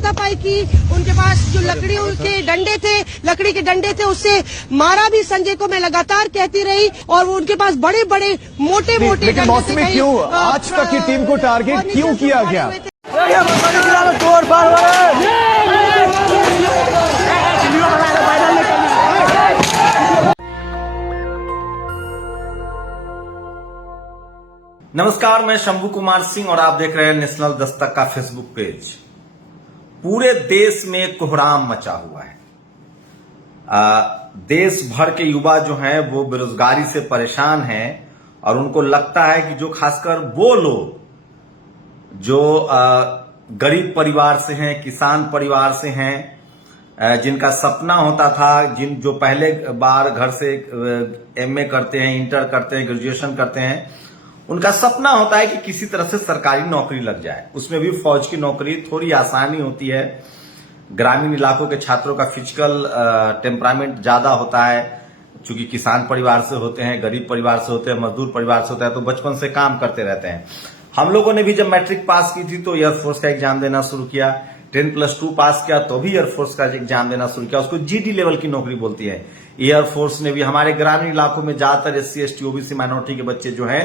हाथापाई की, उनके पास जो लकड़ी के डंडे थे उससे मारा भी संजय को मैं लगातार कहती रही। और वो उनके पास बड़े बड़े मोटे लेकिन मौसमी क्यों आज तक की टीम को टारगेट क्यों किया गया? नमस्कार, मैं शंभू कुमार सिंह और आप देख रहे हैं नेशनल दस्तक का फेसबुक पेज। पूरे देश में कोहराम मचा हुआ है। देश भर के युवा जो हैं वो बेरोजगारी से परेशान हैं और उनको लगता है कि जो खासकर वो लोग जो गरीब परिवार से हैं, किसान परिवार से हैं, जिनका सपना होता था, जो पहले बार घर से एमए करते हैं, इंटर करते हैं, ग्रेजुएशन करते हैं, उनका सपना होता है कि किसी तरह से सरकारी नौकरी लग जाए। उसमें भी फौज की नौकरी थोड़ी आसानी होती है। ग्रामीण इलाकों के छात्रों का फिजिकल टेम्परामेंट ज्यादा होता है, चूंकि किसान परिवार से होते हैं, गरीब परिवार से होते हैं, मजदूर परिवार से होता है, तो बचपन से काम करते रहते हैं। हम लोगों ने भी जब मैट्रिक पास की थी तो एयरफोर्स का एग्जाम देना शुरू किया, 10+2 पास किया तो भी एयरफोर्स का एग्जाम देना शुरू किया। उसको जीडी लेवल की नौकरी बोलती है। एयरफोर्स ने भी हमारे ग्रामीण इलाकों में ज्यादातर SC ST OBC माइनॉरिटी के बच्चे जो हैं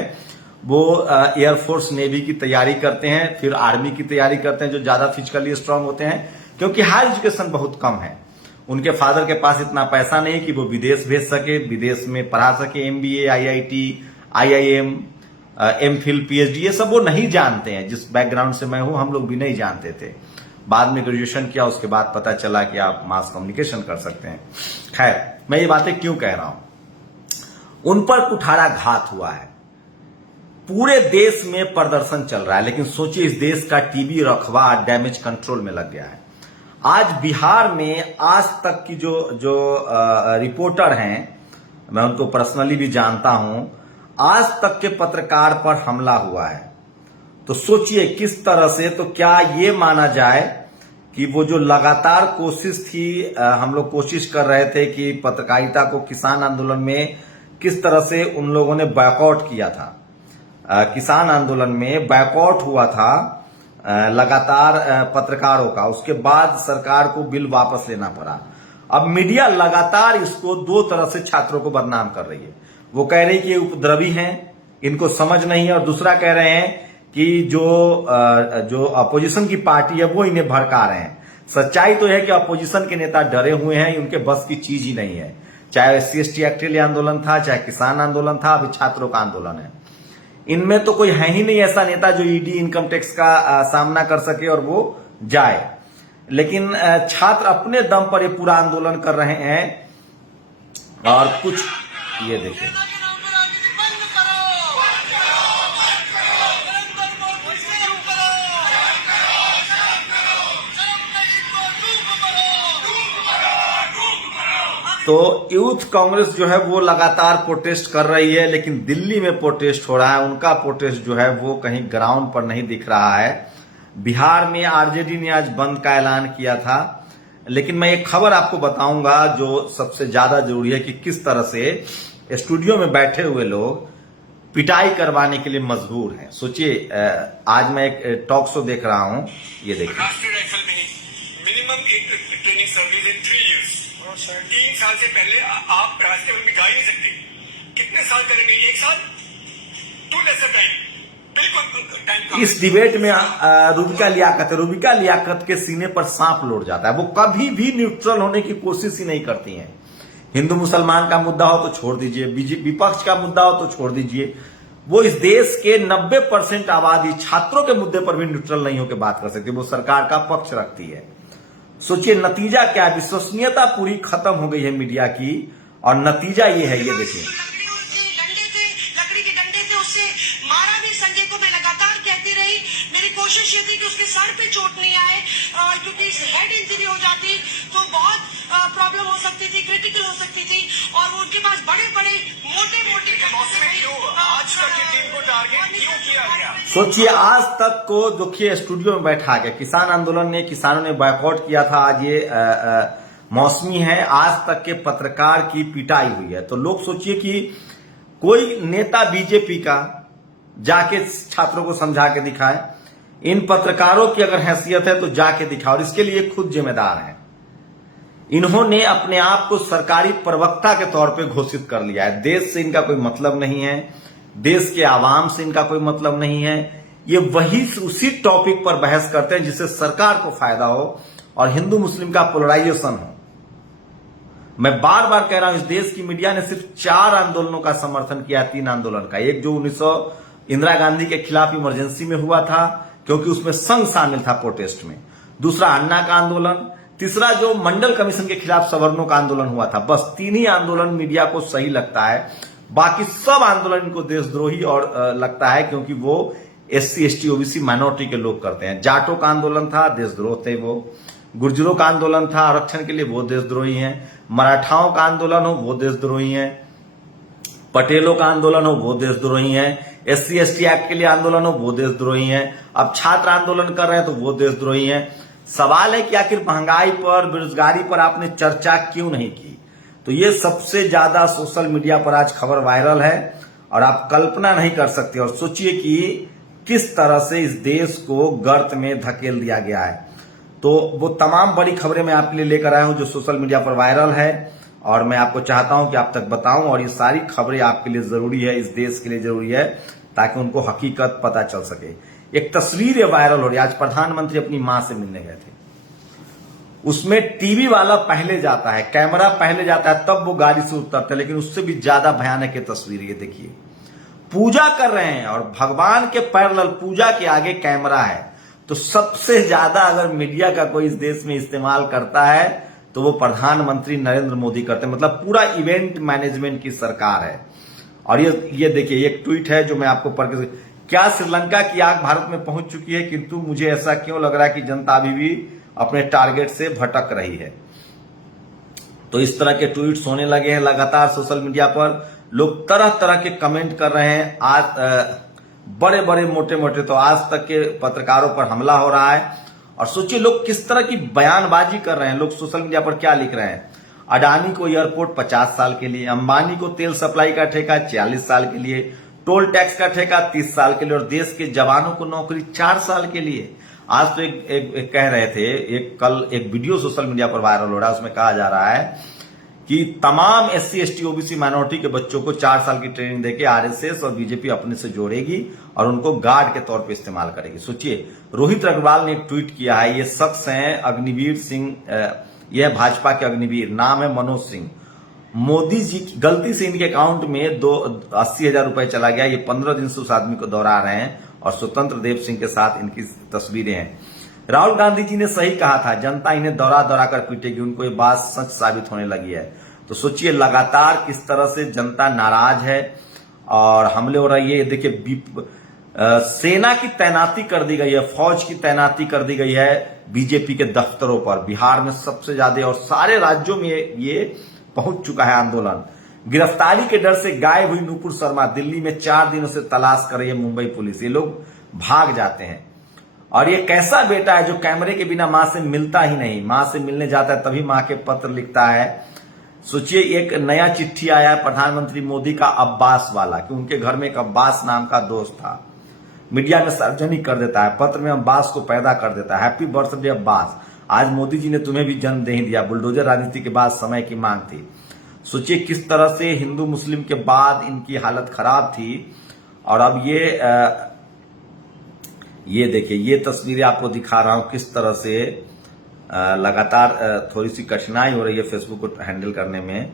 वो एयरफोर्स नेवी की तैयारी करते हैं, फिर आर्मी की तैयारी करते हैं, जो ज्यादा फिजिकली स्ट्रांग होते हैं, क्योंकि हायर एजुकेशन बहुत कम है। उनके फादर के पास इतना पैसा नहीं कि वो विदेश भेज सके, विदेश में पढ़ा सके। MBA, IIT, IIM, MPhil, PhD ये सब वो नहीं जानते हैं। जिस बैकग्राउंड से मैं हूं हम लोग भी नहीं जानते थे। बाद में ग्रेजुएशन किया, उसके बाद पता चला कि आप मास कम्युनिकेशन कर सकते हैं। खैर, मैं ये बातें क्यों कह रहा हूं? उन पर कुठाराघात हुआ है। पूरे देश में प्रदर्शन चल रहा है, लेकिन सोचिए इस देश का टीबी रखवा डैमेज कंट्रोल में लग गया है। आज बिहार में आज तक की जो रिपोर्टर हैं, मैं उनको पर्सनली भी जानता हूं, आज तक के पत्रकार पर हमला हुआ है। तो सोचिए किस तरह से, तो क्या ये माना जाए कि वो जो लगातार कोशिश थी, हम लोग कोशिश कर रहे थे कि पत्रकारिता को किसान आंदोलन में किस तरह से उन लोगों ने बैकआउट किया था। किसान आंदोलन में बैकआउट हुआ था लगातार पत्रकारों का, उसके बाद सरकार को बिल वापस लेना पड़ा। अब मीडिया लगातार इसको दो तरह से छात्रों को बदनाम कर रही है। वो कह रही कि ये उपद्रवी हैं, इनको समझ नहीं है, और दूसरा कह रहे हैं कि जो अपोजिशन की पार्टी है वो इन्हें भड़का रहे हैं। सच्चाई तो है कि अपोजिशन के नेता डरे हुए हैं, उनके बस की चीज ही नहीं है। चाहे SC ST एक्ट के लिए आंदोलन था, चाहे किसान आंदोलन था, अभी छात्रों का आंदोलन है। इनमें तो कोई है ही नहीं ऐसा नेता जो ED इनकम टैक्स का सामना कर सके और वो जाए। लेकिन छात्र अपने दम पर ये पूरा आंदोलन कर रहे हैं। और कुछ ये देखिए, तो यूथ कांग्रेस जो है वो लगातार प्रोटेस्ट कर रही है, लेकिन दिल्ली में प्रोटेस्ट हो रहा है। उनका प्रोटेस्ट जो है वो कहीं ग्राउंड पर नहीं दिख रहा है। बिहार में RJD ने आज बंद का ऐलान किया था, लेकिन मैं एक खबर आपको बताऊंगा जो सबसे ज्यादा जरूरी है कि किस तरह से स्टूडियो में बैठे हुए लोग पिटाई करवाने के लिए मजबूर हैं। सोचिए, आज मैं एक टॉक शो देख रहा हूं, ये देखिए। राष्ट्रीय राइफल में minimum training service in 3 years। 3 साल से पहले आप रास्ते में जा ही नहीं सकते। कितने साल करेंगे? 1 साल? 2 लेसन टाइम। बिल्कुल। इस डिबेट में रूबिका लियाकत के सीने पर सांप लौट जाता है। वो कभी भी न्यूट्रल होने की कोशिश ही नहीं करती हैं। हिंदू मुसलमान का मुद्दा हो तो छोड़ दीजिए, विपक्ष का मुद्दा हो तो छोड़ दीजिए, वो इस देश के 90% आबादी छात्रों के मुद्दे पर भी न्यूट्रल नहीं होकर बात कर सकती। वो सरकार का पक्ष रखती है। सोचिए नतीजा क्या है? विश्वसनीयता पूरी खत्म हो गई है मीडिया की, और नतीजा ये है, ये देखिए। लकड़ी के डंडे से उससे मारा भी संजय को मैं लगातार कहती रही। मेरी कोशिश ये थी कि उसके सर पे चोट नहीं आए, क्योंकि हेड इंजरी हो जाती तो बहुत प्रॉब्लम हो सकती थी, क्रिटिकल हो सकती थी। और वो उनके पास बड़े बड़े मोटे आज तक की टीम को टारगेट क्यों किया गया? सोचिए आज तक को देखिए स्टूडियो में बैठा गया। किसान आंदोलन ने, किसानों ने बायकॉट किया था। आज ये मौसमी है, आज तक के पत्रकार की पिटाई हुई है। तो लोग सोचिए कि कोई नेता बीजेपी का जाके छात्रों को समझा के दिखाए इन पत्रकारों की अगर हैसियत है तो जाके दिखाओ, और इसके लिए खुद जिम्मेदार हैं। इन्होंने अपने आप को सरकारी प्रवक्ता के तौर पे घोषित कर लिया है। देश से इनका कोई मतलब नहीं है, देश के आवाम से इनका कोई मतलब नहीं है। ये उसी टॉपिक पर बहस करते हैं जिससे सरकार को फायदा हो और हिंदू मुस्लिम का पोलराइजेशन हो। मैं बार बार कह रहा हूं, इस देश की मीडिया ने सिर्फ 4 आंदोलनों का समर्थन किया, 3 आंदोलन का। एक जो 1900 इंदिरा गांधी के खिलाफ इमरजेंसी में हुआ था, क्योंकि उसमें संघ शामिल था प्रोटेस्ट में। दूसरा अन्ना का आंदोलन। तीसरा जो मंडल कमीशन के खिलाफ सवर्णों का आंदोलन हुआ था। बस 3 ही आंदोलन मीडिया को सही लगता है, बाकी सब आंदोलन इनको देशद्रोही और लगता है, क्योंकि वो SC ST OBC माइनॉरिटी के लोग करते हैं। जाटों का आंदोलन था, देशद्रोह थे वो। गुर्जरों का आंदोलन था आरक्षण के लिए, वो देशद्रोही हैं। मराठाओं का आंदोलन हो, वो देशद्रोही हैं। पटेलों का आंदोलन हो, वो देशद्रोही हैं। SC ST एक्ट के लिए आंदोलन हो, वो देशद्रोही हैं। अब छात्र आंदोलन कर रहे हैं तो वो देशद्रोही हैं। सवाल है कि आखिर महंगाई पर, बेरोजगारी पर आपने चर्चा क्यों नहीं की? तो ये सबसे ज्यादा सोशल मीडिया पर आज खबर वायरल है, और आप कल्पना नहीं कर सकते। और सोचिए कि किस तरह से इस देश को गर्त में धकेल दिया गया है। तो वो तमाम बड़ी खबरें मैं आपके लिए लेकर आया हूं जो सोशल मीडिया पर वायरल है, और मैं आपको चाहता हूं कि आप तक बताऊं। और ये सारी खबरें आपके लिए जरूरी है, इस देश के लिए जरूरी है, ताकि उनको हकीकत पता चल सके। एक तस्वीर वायरल हो रही है। आज प्रधानमंत्री अपनी मां से मिलने गए थे। उसमें टीवी वाला पहले जाता है, कैमरा पहले जाता है, तब वो गाड़ी से उतरते हैं। लेकिन उससे भी ज्यादा भयानक ये तस्वीर, ये देखिए, पूजा कर रहे हैं और भगवान के पैरेलल पूजा के आगे कैमरा है। तो सबसे ज्यादा अगर मीडिया का कोई इस देश में इस्तेमाल करता है तो वो प्रधानमंत्री नरेंद्र मोदी करते हैं। मतलब पूरा इवेंट मैनेजमेंट की सरकार है। और ये देखिए, एक ट्वीट है जो मैं आपको पढ़ के, क्या श्रीलंका की आग भारत में पहुंच चुकी है, किंतु मुझे ऐसा क्यों लग रहा है कि जनता अभी भी अपने टारगेट से भटक रही है। तो इस तरह के ट्वीट्स होने लगे हैं लगातार सोशल मीडिया पर। लोग तरह तरह के कमेंट कर रहे हैं। आज बड़े बड़े मोटे मोटे तो आज तक के पत्रकारों पर हमला हो रहा है। और सोचिए लोग किस तरह की बयानबाजी कर रहे हैं। लोग सोशल मीडिया पर क्या लिख रहे हैं? अडानी को एयरपोर्ट 50 साल के लिए, अंबानी को तेल सप्लाई का ठेका 40 साल के लिए, टोल टैक्स का ठेका 30 साल के लिए, और देश के जवानों को नौकरी 4 साल के लिए। आज तो एक कह रहे थे, कल एक वीडियो सोशल मीडिया पर वायरल हो रहा है, उसमें कहा जा रहा है कि तमाम SC ST OBC माइनॉरिटी के बच्चों को 4 साल की ट्रेनिंग देके RSS और बीजेपी अपने से जोड़ेगी और उनको गार्ड के तौर पे इस्तेमाल करेगी। सोचिए, रोहित अग्रवाल ने एक ट्वीट किया है। ये शख्स हैं अग्निवीर सिंह, यह भाजपा के अग्निवीर, नाम है मनोज सिंह। मोदी जी की गलती से इनके अकाउंट में 80,000 रुपए चला गया। ये 15 दिन से उस आदमी को दोहरा रहे हैं, और स्वतंत्र देव सिंह के साथ इनकी तस्वीरें हैं। राहुल गांधी जी ने सही कहा था, जनता इन्हें दौरा दौरा कर पीटेगी। उनको ये बात सच साबित होने लगी है। तो सोचिए लगातार किस तरह से जनता नाराज है और हमले हो रही है। देखिए, सेना की तैनाती कर दी गई है, फौज की तैनाती कर दी गई है बीजेपी के दफ्तरों पर। बिहार में सबसे ज्यादा, और सारे राज्यों में ये पहुंच चुका है आंदोलन। गिरफ्तारी के डर से गायब हुई नूपुर शर्मा, दिल्ली में 4 दिनों से तलाश कर रही है मुंबई पुलिस। ये लोग भाग जाते हैं। और ये कैसा बेटा है जो कैमरे के बिना मां से मिलता ही नहीं, मां से मिलने जाता है तभी मां के पत्र लिखता है। सोचिए, एक नया चिट्ठी आया है प्रधानमंत्री मोदी का अब्बास वाला, कि उनके घर में एक अब्बास नाम का दोस्त था। मीडिया में सार्वजनिक कर देता है, पत्र में अब्बास को पैदा कर देता है। हैप्पी बर्थडे अब्बास, आज मोदी जी ने तुम्हें भी जन्म दे दिया। बुलडोजर राजनीति के बाद समय की मांग थी। सोचिए किस तरह से हिंदू मुस्लिम के बाद इनकी हालत खराब थी। और अब ये देखिए, ये तस्वीरें आपको दिखा रहा हूं किस तरह से लगातार थोड़ी सी कठिनाई हो रही है फेसबुक को हैंडल करने में।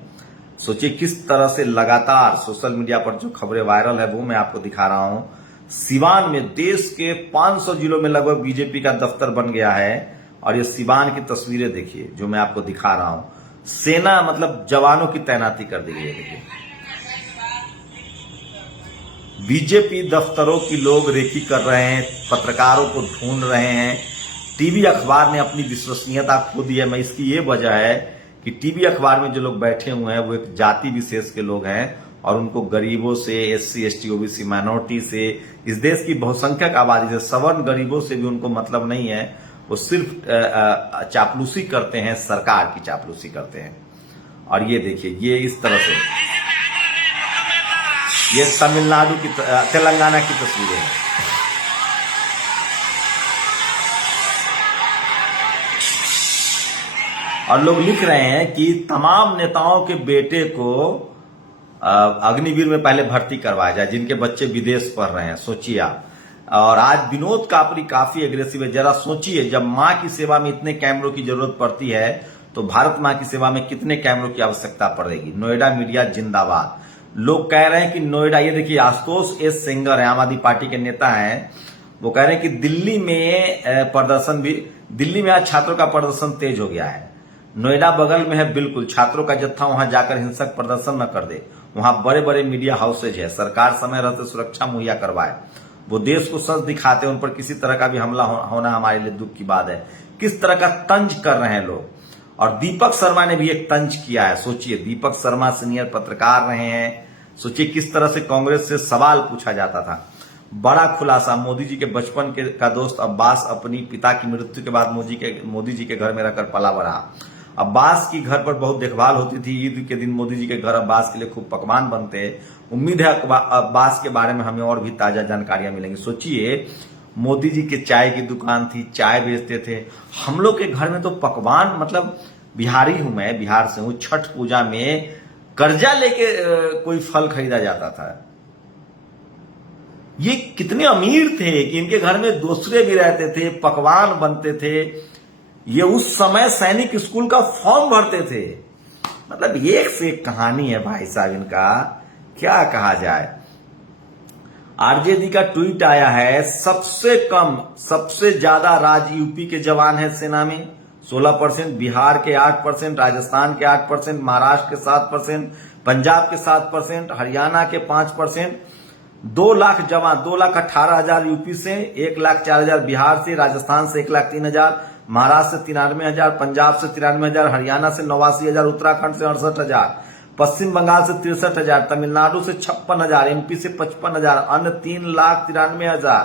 सोचिए किस तरह से लगातार सोशल मीडिया पर जो खबरें वायरल है वो मैं आपको दिखा रहा हूं। सिवान में देश के 500 जिलों में लगभग बीजेपी का दफ्तर बन गया है। और ये सिवान की तस्वीरें देखिए जो मैं आपको दिखा रहा हूं। सेना मतलब जवानों की तैनाती कर दी गई है। देखिए, बीजेपी दफ्तरों की लोग रेकी कर रहे हैं, पत्रकारों को ढूंढ रहे हैं। टीवी अखबार ने अपनी विश्वसनीयता खो दी है। मैं इसकी ये वजह है कि टीवी अखबार में जो लोग बैठे हुए हैं वो एक जाति विशेष के लोग हैं और उनको गरीबों से, SC ST OBC माइनॉरिटी से, इस देश की बहुसंख्यक आबादी से, सवर्ण गरीबों से भी उनको मतलब नहीं है। वो सिर्फ चापलूसी करते हैं, सरकार की चापलूसी करते हैं। और ये देखिए, ये इस तरह से, ये तमिलनाडु की, तेलंगाना की तस्वीरें हैं। और लोग लिख रहे हैं कि तमाम नेताओं के बेटे को अग्निवीर में पहले भर्ती करवाया जाए जिनके बच्चे विदेश पढ़ रहे हैं। सोचिए आप। और आज विनोद कापरी काफी एग्रेसिव है। जरा सोचिए, जब मां की सेवा में इतने कैमरों की जरूरत पड़ती है तो भारत मां की सेवा में कितने कैमरों की आवश्यकता पड़ेगी। नोएडा मीडिया जिंदाबाद। लोग कह रहे हैं कि नोएडा, ये देखिए आशुतोष एस सेंगर है, आम आदमी पार्टी के नेता हैं, वो कह रहे हैं कि दिल्ली में आज छात्रों का प्रदर्शन तेज हो गया है। नोएडा बगल में है, बिल्कुल छात्रों का जत्था वहां जाकर हिंसक प्रदर्शन न कर दे। वहां बड़े बड़े मीडिया हाउसेज है, सरकार समय रहते सुरक्षा मुहैया करवाए। वो देश को सच दिखाते हैं, उन पर किसी तरह का भी हमला होना हमारे लिए दुख की बात है। किस तरह का तंज कर रहे हैं लोग। और दीपक शर्मा ने भी एक तंज किया है। सोचिए, दीपक शर्मा सीनियर पत्रकार रहे हैं। सोचिए किस तरह से कांग्रेस से सवाल पूछा जाता था। बड़ा खुलासा, मोदी जी के बचपन का दोस्त अब्बास अपनी पिता की मृत्यु के बाद मोदी जी के घर में रहकर पला बढ़ा। अब्बास की घर पर बहुत देखभाल होती थी। ईद के दिन मोदी जी के घर अब्बास के लिए खूब पकवान बनते। उम्मीद है अब्बास के बारे में हमें और भी ताजा जानकारियां मिलेंगी। सोचिए, मोदी जी के चाय की दुकान थी, चाय बेचते थे। हम लोग के घर में तो पकवान, मतलब बिहारी हूं मैं, बिहार से हूं, छठ पूजा में कर्जा लेके कोई फल खरीदा जाता था। ये कितने अमीर थे कि इनके घर में दूसरे भी रहते थे, पकवान बनते थे। ये उस समय सैनिक स्कूल का फॉर्म भरते थे। मतलब एक से एक कहानी है भाई साहब, इनका क्या कहा जाए। आरजेडी का ट्वीट आया है, सबसे कम सबसे ज्यादा राज्य यूपी के जवान है सेना में 16%, बिहार के 8%, राजस्थान के 8%, महाराष्ट्र के 7%, पंजाब के 7%, हरियाणा के 5%। 2 लाख जवान, 2,18,000 यूपी से, 1,04,000 बिहार से, राजस्थान से 1,03,000, महाराष्ट्र से 93,000, पंजाब से 93,000, हरियाणा से 89,000, उत्तराखंड से 68,000, पश्चिम बंगाल से 63,000, तमिलनाडु से 56,000, एमपी से 55,000, अन्य 3,93,000,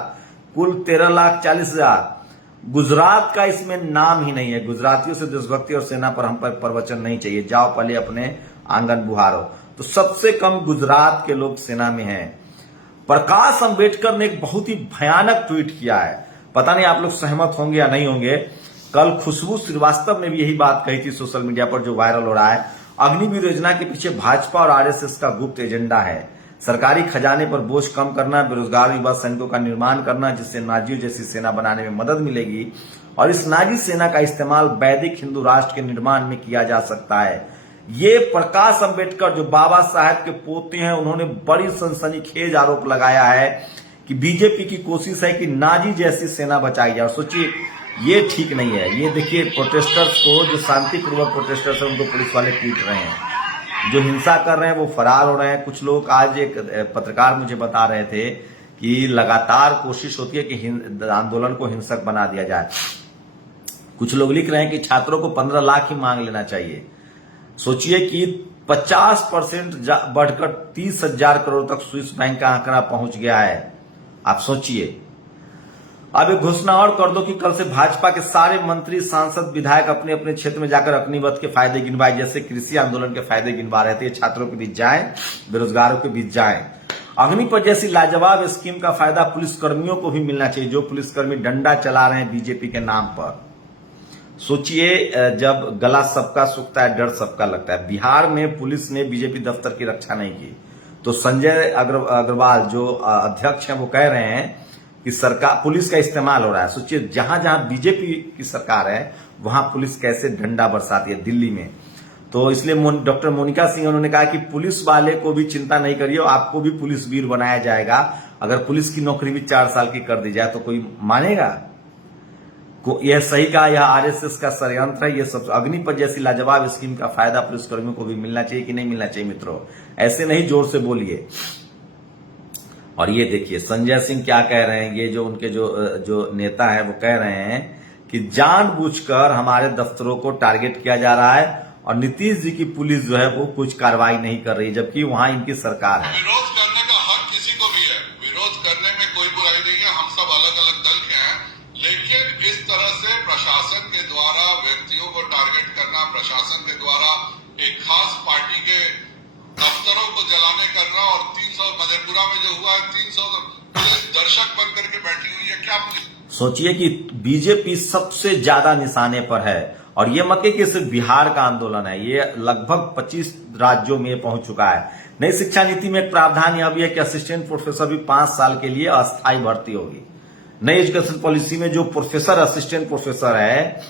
कुल 13,40,000। गुजरात का इसमें नाम ही नहीं है। गुजरातियों से देशभक्ति और सेना पर हम पर प्रवचन नहीं चाहिए, जाओ पहले अपने आंगन बुहारो। तो सबसे कम गुजरात के लोग सेना में हैं। प्रकाश अंबेडकर ने एक बहुत ही भयानक ट्वीट किया है, पता नहीं आप लोग सहमत होंगे या नहीं होंगे। कल खुशबू श्रीवास्तव ने भी यही बात कही थी सोशल मीडिया पर, जो वायरल हो रहा है। अग्निवीर योजना के पीछे भाजपा और आरएसएस का गुप्त एजेंडा है। सरकारी खजाने पर बोझ कम करना, बेरोजगार युवा सैनिकों का निर्माण करना, जिससे नाजियों जैसी सेना बनाने में मदद मिलेगी और इस नाजी सेना का इस्तेमाल वैदिक हिंदू राष्ट्र के निर्माण में किया जा सकता है। ये प्रकाश अंबेडकर जो बाबा साहेब के पोते हैं, उन्होंने बड़ी सनसनीखेज आरोप लगाया है कि बीजेपी की कोशिश है कि नाजी जैसी सेना बचाई जाए। सोचिए, ये ठीक नहीं है। ये देखिए, प्रोटेस्टर्स को, जो शांतिपूर्वक प्रोटेस्टर्स है, उनको पुलिस वाले पीट रहे हैं। जो हिंसा कर रहे हैं वो फरार हो रहे हैं। कुछ लोग, आज एक पत्रकार मुझे बता रहे थे कि लगातार कोशिश होती है कि आंदोलन को हिंसक बना दिया जाए। कुछ लोग लिख रहे हैं कि छात्रों को 15 लाख ही मांग लेना चाहिए। सोचिए कि 50% बढ़कर 30,000 करोड़ तक स्विस बैंक का आंकड़ा पहुंच गया है। आप सोचिए। अब एक घोषणा और कर दो कि कल से भाजपा के सारे मंत्री, सांसद, विधायक अपने अपने क्षेत्र में जाकर अग्निपथ के फायदे गिनवाए। जैसे कृषि आंदोलन के फायदे गिनवा रहे थे, छात्रों के बीच जाएं, बेरोजगारों के बीच जाएं। अग्निपथ जैसी लाजवाब स्कीम का फायदा पुलिसकर्मियों को भी मिलना चाहिए, जो पुलिसकर्मी डंडा चला रहे हैं बीजेपी के नाम पर। सोचिए, जब गला सबका सूखता है, डर सबका लगता है। बिहार में पुलिस ने बीजेपी दफ्तर की रक्षा नहीं की, तो संजय अग्रवाल जो अध्यक्ष हैं वो कह रहे हैं कि सरकार, पुलिस का इस्तेमाल हो रहा है। सोचिए, जहां जहां बीजेपी की सरकार है वहां पुलिस कैसे डंडा बरसाती है दिल्ली में। तो इसलिए डॉक्टर मोनिका सिंह उन्होंने कहा कि पुलिस वाले को भी चिंता नहीं करिए, आपको भी पुलिस वीर बनाया जाएगा। अगर पुलिस की नौकरी भी 4 साल की कर दी जाए तो कोई मानेगा? यह सही कहा, यह आरएसएस का षड्यंत्र है। यह सब अग्निपथ जैसी लाजवाब स्कीम का फायदा पुलिसकर्मियों को भी मिलना चाहिए कि नहीं मिलना चाहिए? मित्रों, ऐसे नहीं, जोर से बोलिए। और ये देखिए संजय सिंह क्या कह रहे हैं। ये जो उनके जो नेता है वो कह रहे हैं कि जानबूझकर हमारे दफ्तरों को टारगेट किया जा रहा है और नीतीश जी की पुलिस जो है वो कुछ कार्रवाई नहीं कर रही, जबकि वहां इनकी सरकार है। विरोध करने का हक किसी को भी है, विरोध करने में कोई बुराई नहीं है। हम सब अलग अलग दल के हैं, लेकिन इस तरह से प्रशासन के द्वारा व्यक्तियों को टारगेट करना, प्रशासन के द्वारा एक खास पार्टी के दफ्तरों को जलाने करना, और 300 मधेपुरा में जो हुआ है, 300 पुलिस दर्शक बन करके बैठी हुई है। क्या पुलिस सोचिए कि बीजेपी सबसे ज्यादा निशाने पर है, और ये मत कि सिर्फ बिहार का आंदोलन है, ये लगभग 25 राज्यों में पहुंच चुका है। नई शिक्षा नीति में एक प्रावधान यह भी है कि असिस्टेंट प्रोफेसर भी 5 साल के लिए अस्थायी भर्ती होगी। नई एजुकेशन पॉलिसी में जो प्रोफेसर असिस्टेंट प्रोफेसर है,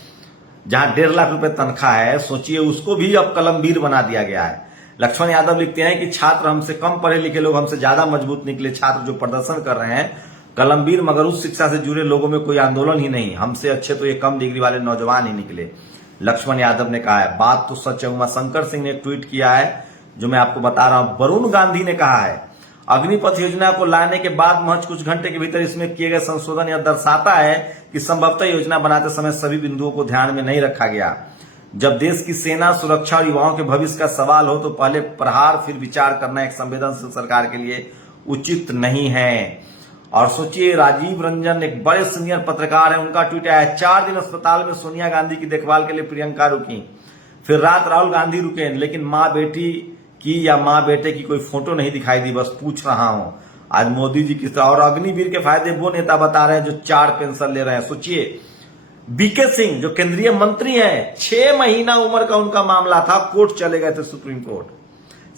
जहां 1.5 लाख रुपए तनख्वाह है, सोचिए उसको भी अब कलमबीर बना दिया गया है। लक्ष्मण यादव लिखते हैं कि छात्र हमसे कम पढ़े लिखे लोग हमसे ज्यादा मजबूत निकले, छात्र जो प्रदर्शन कर रहे हैं कलमबीर, मगर उस शिक्षा से जुड़े लोगों में कोई आंदोलन ही नहीं, हमसे अच्छे तो ये कम डिग्री वाले नौजवान ही निकले, लक्ष्मण यादव ने कहा है। बात तो सच है। उमाशंकर सिंह ने एक ट्वीट किया है जो मैं आपको बता रहा हूं। वरुण गांधी ने कहा है अग्निपथ योजना को लाने के बाद महज कुछ घंटे के भीतर इसमें किए गए संशोधन यह दर्शाता है कि संभवतः योजना बनाते समय सभी बिंदुओं को ध्यान में नहीं रखा गया। जब देश की सेना, सुरक्षा और युवाओं के भविष्य का सवाल हो तो पहले प्रहार फिर विचार करना एक संवेदनशील सरकार के लिए उचित नहीं है। और सोचिए, राजीव रंजन एक बड़े सीनियर पत्रकार हैं, उनका ट्वीट आया 4 दिन अस्पताल में सोनिया गांधी की देखभाल के लिए प्रियंका रुकी, फिर रात राहुल गांधी रुके, लेकिन मां बेटी की या मां बेटे की कोई फोटो नहीं दिखाई दी, बस पूछ रहा हूं आज मोदी जी किस तरह। और अग्निवीर के फायदे वो नेता बता रहे हैं जो 4 पेंशन ले रहे हैं। सोचिए, बीके सिंह जो केंद्रीय मंत्री हैं, 6 महीना उम्र का उनका मामला था, कोर्ट चले गए थे सुप्रीम कोर्ट।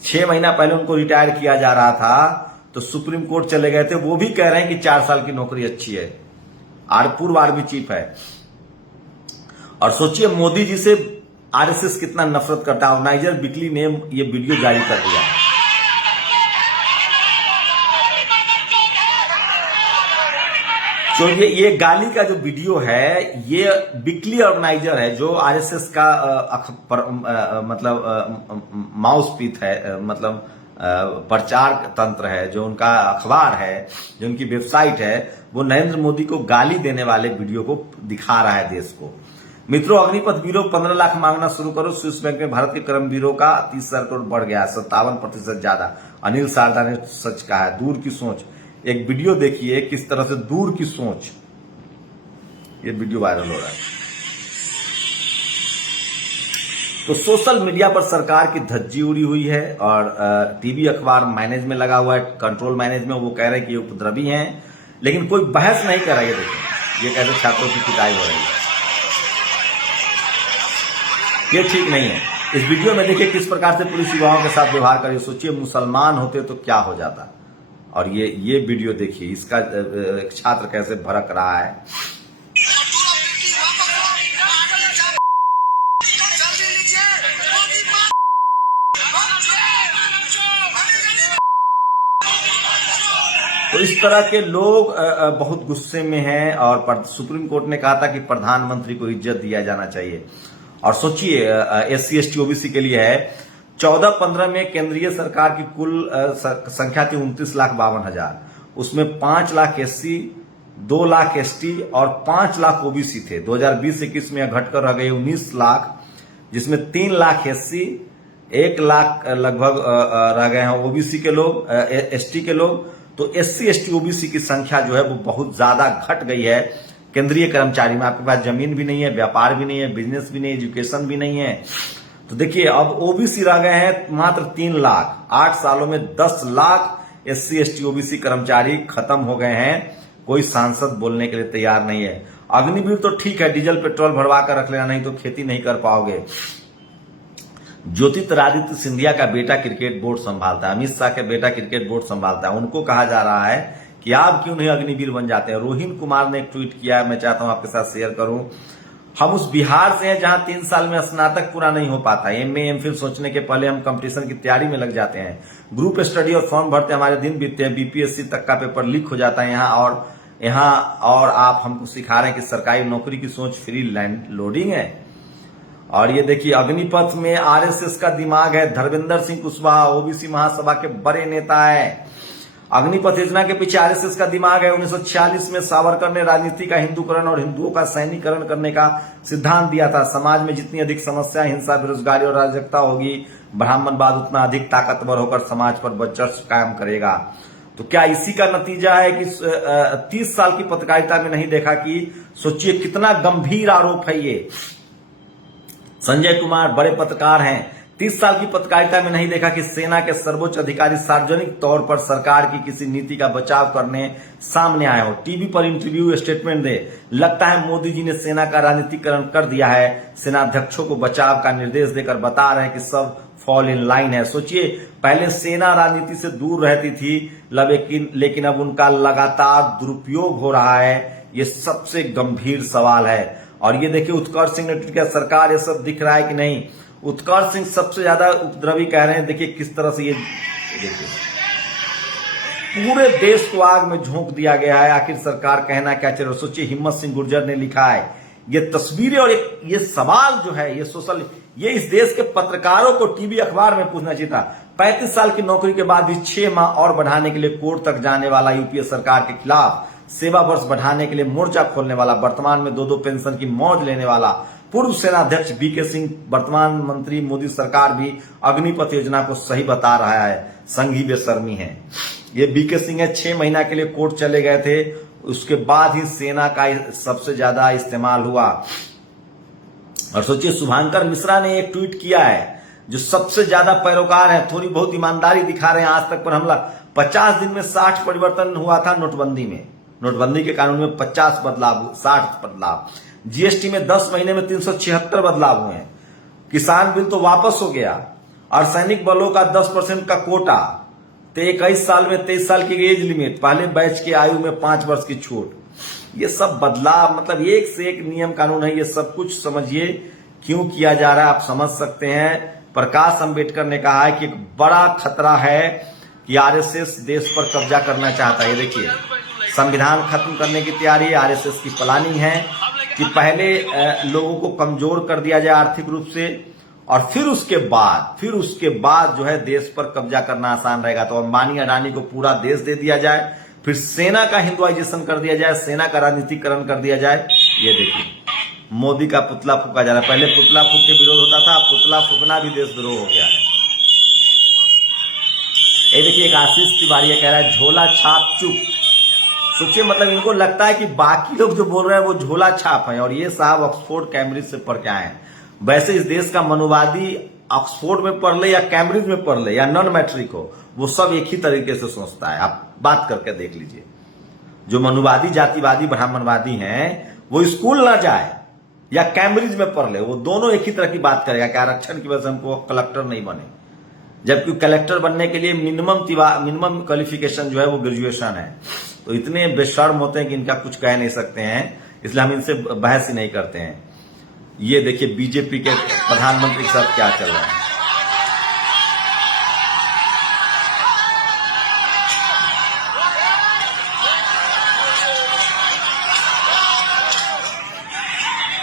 6 महीना पहले उनको रिटायर किया जा रहा था तो सुप्रीम कोर्ट चले गए थे। वो भी कह रहे हैं कि 4 साल की नौकरी अच्छी है, पूर्व आर्मी चीफ है। और सोचिए, मोदी जी से आरएसएस कितना नफरत करता है। नाइजर बिकली ने ये वीडियो जारी कर दिया। तो ये गाली का जो वीडियो है, ये बिकली ऑर्गेनाइजर है जो आरएसएस का मतलब माउस पीस है, मतलब प्रचार तंत्र है, जो उनका अखबार है, जो उनकी वेबसाइट है, वो नरेंद्र मोदी को गाली देने वाले वीडियो को दिखा रहा है देश को। मित्रों, अग्निपथ ब्यूरो 15 लाख मांगना शुरू करो। स्विस बैंक में भारत के कर्मवीरों का 30,000 करोड़ बढ़ गया, 57% ज्यादा। अनिल शारदा ने सच कहा है। दूर की सोच, एक वीडियो देखिए किस तरह से दूर की सोच, ये वीडियो वायरल हो रहा है। तो सोशल मीडिया पर सरकार की धज्जी उड़ी हुई है और टीवी अखबार मैनेज में लगा हुआ है, कंट्रोल मैनेज में। वो कह रहे हैं कि ये उपद्रवी हैं, लेकिन कोई बहस नहीं कर रहा है। देखिए, ये कैसे छात्रों की पिटाई हो रही है, ये ठीक नहीं है। इस वीडियो में देखिए किस प्रकार से पुलिस युवाओं के साथ व्यवहार कर रही है। सोचिए, मुसलमान होते तो क्या हो जाता। और ये वीडियो देखिए, इसका एक छात्र कैसे भड़क रहा है। तो इस तरह के लोग बहुत गुस्से में हैं और सुप्रीम कोर्ट ने कहा था कि प्रधानमंत्री को इज्जत दिया जाना चाहिए। और सोचिए, SC ST OBC के लिए है 14-15 में केंद्रीय सरकार की कुल संख्या थी 29,52,000, उसमें 5 लाख SC, 2 लाख ST और 5 लाख OBC थे। 2020-21 में घटकर रह गए 19 लाख, जिसमें 3 लाख SC, 1 लाख लगभग रह गए हैं OBC के लोग, ST के लोग। तो SC ST OBC की संख्या जो है वो बहुत ज्यादा घट गई है। केंद्रीय कर्मचारी में आपके पास जमीन भी नहीं है, व्यापार भी नहीं है, बिजनेस भी नहीं है, एजुकेशन भी नहीं है। तो देखिए, अब OBC रह गए हैं मात्र 3 लाख। 8 सालों में 10 लाख SC ST OBC कर्मचारी खत्म हो गए हैं। कोई सांसद बोलने के लिए तैयार नहीं है। अग्निवीर तो ठीक है, डीजल पेट्रोल भरवा कर रख लेना, नहीं तो खेती नहीं कर पाओगे। ज्योतिरादित्य सिंधिया का बेटा क्रिकेट बोर्ड संभालता है, अमित शाह के बेटा क्रिकेट बोर्ड संभालता है। उनको कहा जा रहा है कि आप क्यों नहीं अग्निवीर बन जाते हैं। रोहिन कुमार ने एक ट्वीट किया है, मैं चाहता हूं आपके साथ शेयर करूं। हम उस बिहार से हैं जहां 3 साल में स्नातक पूरा नहीं हो पाता। MA MPhil सोचने के पहले हम कंपटीशन की तैयारी में लग जाते हैं। ग्रुप स्टडी और फॉर्म भरते हमारे दिन बीतते हैं। BPSC तक का पेपर लीक हो जाता है यहाँ और आप हमको सिखा रहे हैं कि सरकारी नौकरी की सोच फ्री लैंड लोडिंग है। और ये देखिए, अग्निपथ में RSS का दिमाग है। धर्मेंद्र सिंह कुशवाहा OBC महासभा के बड़े नेता है। अग्निपथ योजना के पीछे RSS का दिमाग है। 1946 में सावरकर ने राजनीति का हिंदूकरण और हिंदुओं का सैनिकरण करने का सिद्धांत दिया था। समाज में जितनी अधिक समस्या, हिंसा, बेरोजगारी और अराजकता होगी, ब्राह्मणवाद उतना अधिक ताकतवर होकर समाज पर वर्चस्व कायम करेगा। तो क्या इसी का नतीजा है कि 30 साल की पत्रकारिता में नहीं देखा कि सोचिए कितना गंभीर आरोप है ये। संजय कुमार बड़े पत्रकार हैं। 30 साल की पत्रकारिता में नहीं देखा कि सेना के सर्वोच्च अधिकारी सार्वजनिक तौर पर सरकार की किसी नीति का बचाव करने सामने आए हो, टीवी पर इंटरव्यू स्टेटमेंट दे। लगता है मोदी जी ने सेना का राजनीतिकरण कर दिया है। सेनाध्यक्षों को बचाव का निर्देश देकर बता रहे हैं कि सब फॉल इन लाइन है। सोचिए, पहले सेना राजनीति से दूर रहती थी, लेकिन अब उनका लगातार दुरुपयोग हो रहा है। ये सबसे गंभीर सवाल है। और ये देखिए, उत्कर्ष सिंह ने ट्वीट किया, सरकार ये सब दिख रहा है कि नहीं। उत्कर्ष सिंह सबसे ज्यादा उपद्रवी कह रहे हैं। देखिए किस तरह से ये देखिए पूरे देश को आग में झोंक दिया गया है। आखिर सरकार कहना क्या चाह रही है। सोचिए, हिम्मत सिंह गुर्जर ने लिखा है ये तस्वीरें और ये सवाल जो है ये इस देश के पत्रकारों को टीवी अखबार में पूछना चाहिए था। 35 साल की नौकरी के बाद भी 6 माह और बढ़ाने के लिए कोर्ट तक जाने वाला यूपीए सरकार के खिलाफ, सेवा वर्ष बढ़ाने के लिए मोर्चा खोलने वाला, वर्तमान में 2-2 पेंशन की मौज लेने वाला पूर्व सेनाध्यक्ष बीके सिंह, वर्तमान मंत्री मोदी सरकार भी अग्निपथ योजना को सही बता रहा है। संघी बेशर्मी है। ये बीके सिंह है, 6 महीना के लिए कोर्ट चले गए थे, उसके बाद ही सेना का सबसे ज्यादा इस्तेमाल हुआ। और सोचिए, शुभांकर मिश्रा ने एक ट्वीट किया है, जो सबसे ज्यादा पैरोकार है, थोड़ी बहुत ईमानदारी दिखा रहे हैं। आज तक पर हमला 50 दिन में 60 परिवर्तन हुआ था नोटबंदी में। नोटबंदी के कानून में 50 बदलाव, 60 बदलाव। जीएसटी में 10 महीने में 376 बदलाव हुए हैं। किसान बिल तो वापस हो गया। और सैनिक बलों का 10% का कोटा, 21 साल में 23 साल की एज लिमिट, पहले बैच की आयु में 5 वर्ष की छूट। ये सब बदलाव, मतलब एक से एक नियम कानून है। ये सब कुछ समझिए क्यों किया जा रहा है, आप समझ सकते हैं। प्रकाश अंबेडकर ने कहा है कि एक बड़ा खतरा है कि आरएसएस देश पर कब्जा करना चाहता है। ये देखिए, संविधान खत्म करने की तैयारी आरएसएस की प्लानिंग है कि पहले लोगों को कमजोर कर दिया जाए आर्थिक रूप से, और फिर उसके बाद जो है देश पर कब्जा करना आसान रहेगा। तो अंबानी अडानी को पूरा देश दे दिया जाए, फिर सेना का हिंदुआइजेशन कर दिया जाए, सेना का राजनीतिकरण कर दिया जाए। ये देखिए, मोदी का पुतला फूका जा रहा है। पहले पुतला फूक के विरोध होता था, अब पुतला फूकना भी देशद्रोह हो गया है। ये देखिए, एक आशीष तिवारी कह रहा है झोला छाप चुप। सोचिए, मतलब इनको लगता है कि बाकी लोग जो बोल रहे हैं वो झोला छाप है, और ये साहब ऑक्सफोर्ड कैम्ब्रिज से पढ़ के आए हैं। वैसे इस देश का मनुवादी ऑक्सफोर्ड में पढ़ ले या कैम्ब्रिज में पढ़ ले या नॉन मैट्रिक हो, वो सब एक ही तरीके से सोचता है। आप बात करके देख लीजिए। जो मनुवादी, जातिवादी, ब्राह्मणवादी हैं, वो स्कूल ना जाए या कैम्ब्रिज में पढ़ ले, वो दोनों एक ही तरह की बात करेगा कि आरक्षण की वजह से हमको कलेक्टर नहीं बने। जबकि कलेक्टर बनने के लिए मिनिमम क्वालिफिकेशन जो है वो ग्रेजुएशन है। तो इतने बेशर्म होते हैं कि इनका कुछ कह नहीं सकते हैं, इसलिए हम इनसे बहस ही नहीं करते हैं। ये देखिए, बीजेपी के प्रधानमंत्री के साथ क्या चल रहा है।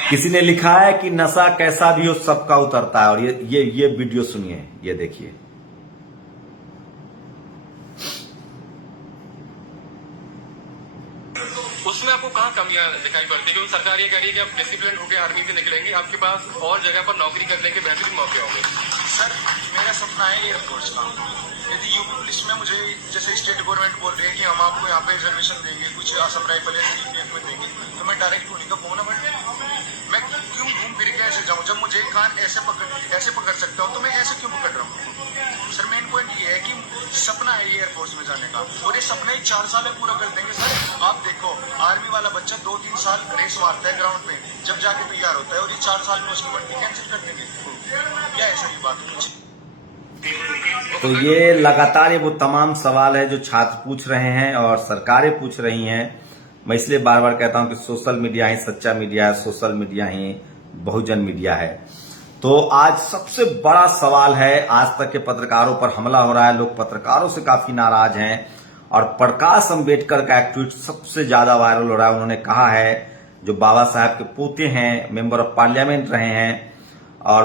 किसी ने लिखा है कि नशा कैसा भी हो सबका उतरता है। और ये वीडियो सुनिए, ये देखिए। उसमें आपको कहाँ कमियां दिखाई पड़ती है? क्योंकि सरकार ये कह रही है कि आप डिसिप्लिन होकर आर्मी से निकलेंगे, आपके पास और जगह पर नौकरी करने के बेहतरीन मौके होंगे। सर, मेरा सपना है एयरफोर्स का। यदि यूपी पुलिस में मुझे, जैसे स्टेट गवर्नमेंट बोल रही है कि हम आपको यहाँ पे रिजर्वेशन देंगे, कुछ असम राइफल में देंगे, तो मैं डायरेक्ट होने का फोन मैं क्यों घूम फिर के ऐसे जाऊँ? जब मुझे खान ऐसे पकड़ सकता हूँ, तो मैं ऐसे क्यों पकड़ रहा हूँ? सर, मेन पॉइंट ये है कि सपना है ये एयरफोर्स में जाने का, और ये सपना ही 4 साल में पूरा कर देंगे। सर, आप देखो, आर्मी वाला बच्चा 2-3 साल रेस मारता है ग्राउंड पे, जब जाके तैयार होता है, और ये 4 साल में उसकी भर्ती कैंसिल कर देंगे। क्या ऐसा ही बात कुछ? तो ये लगातार वो तमाम सवाल है जो छात्र पूछ रहे हैं और सरकारें पूछ रही हैं। मैं इसलिए बार बार कहता हूं कि सोशल मीडिया ही सच्चा मीडिया है, सोशल मीडिया ही बहुजन मीडिया है। तो आज सबसे बड़ा सवाल है, आज तक के पत्रकारों पर हमला हो रहा है, लोग पत्रकारों से काफी नाराज हैं। और प्रकाश अंबेडकर का एक ट्वीट सबसे ज्यादा वायरल हो रहा है। उन्होंने कहा है, जो बाबा साहब के पोते हैं, मेंबर ऑफ पार्लियामेंट रहे हैं और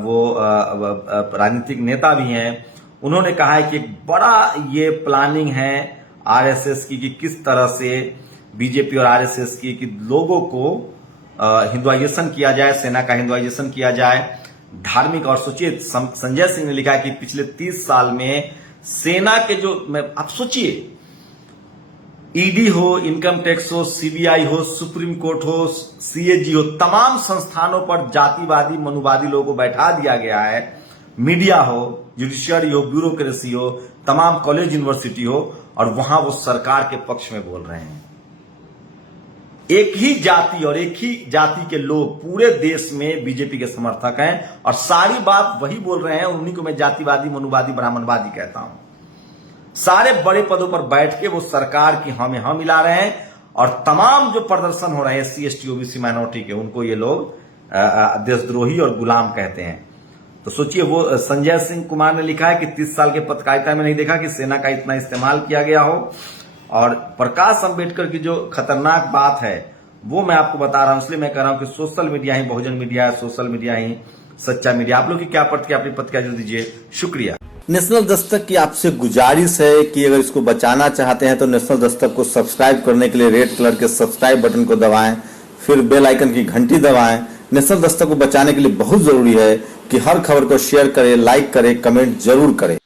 वो राजनीतिक नेता भी हैं, उन्होंने कहा है कि एक बड़ा ये प्लानिंग है आरएसएस की कि किस तरह से बीजेपी और आरएसएस की कि लोगों को हिंदुआइजेशन किया जाए, सेना का हिंदुआइजेशन किया जाए, धार्मिक। और सोचिए, संजय सिंह ने लिखा है कि पिछले 30 साल में सेना के आप सोचिए, ईडी हो, इनकम टैक्स हो, सीबीआई हो, सुप्रीम कोर्ट हो, सीएजी हो, तमाम संस्थानों पर जातिवादी, मनुवादी लोगों को बैठा दिया गया है। मीडिया हो, जुडिशियरी हो, ब्यूरोक्रेसी हो, तमाम कॉलेज यूनिवर्सिटी हो, और वहां वो सरकार के पक्ष में बोल रहे हैं। एक ही जाति और एक ही जाति के लोग पूरे देश में बीजेपी के समर्थक हैं और सारी बात वही बोल रहे हैं। उन्हीं को मैं जातिवादी, मनुवादी, ब्राह्मणवादी कहता हूं। सारे बड़े पदों पर बैठ के वो सरकार की हाँ में हाँ मिला रहे हैं और तमाम जो प्रदर्शन हो रहे हैं SC, ST, OBC माइनॉरिटी के, उनको ये लोग देशद्रोही और गुलाम कहते हैं। तो सोचिए, वो संजय सिंह कुमार ने लिखा है कि 30 साल के पत्रकारिता में नहीं देखा कि सेना का इतना इस्तेमाल किया गया हो। और प्रकाश अंबेडकर की जो खतरनाक बात है वो मैं आपको बता रहा हूं, इसलिए मैं कह रहा हूं कि सोशल मीडिया ही बहुजन मीडिया है, सोशल मीडिया ही सच्चा मीडिया। आप लोग की क्या प्रतिक्रिया, अपनी प्रतिक्रिया जरूर दीजिए। शुक्रिया। नेशनल दस्तक की आपसे गुजारिश है कि अगर इसको बचाना चाहते हैं तो नेशनल दस्तक को सब्सक्राइब करने के लिए रेड कलर के सब्सक्राइब बटन को दबाएं, फिर बेल आइकन की घंटी दबाएं। नेशनल दस्तक को बचाने के लिए बहुत जरूरी है कि हर खबर को शेयर करें, लाइक करें, कमेंट जरूर करें।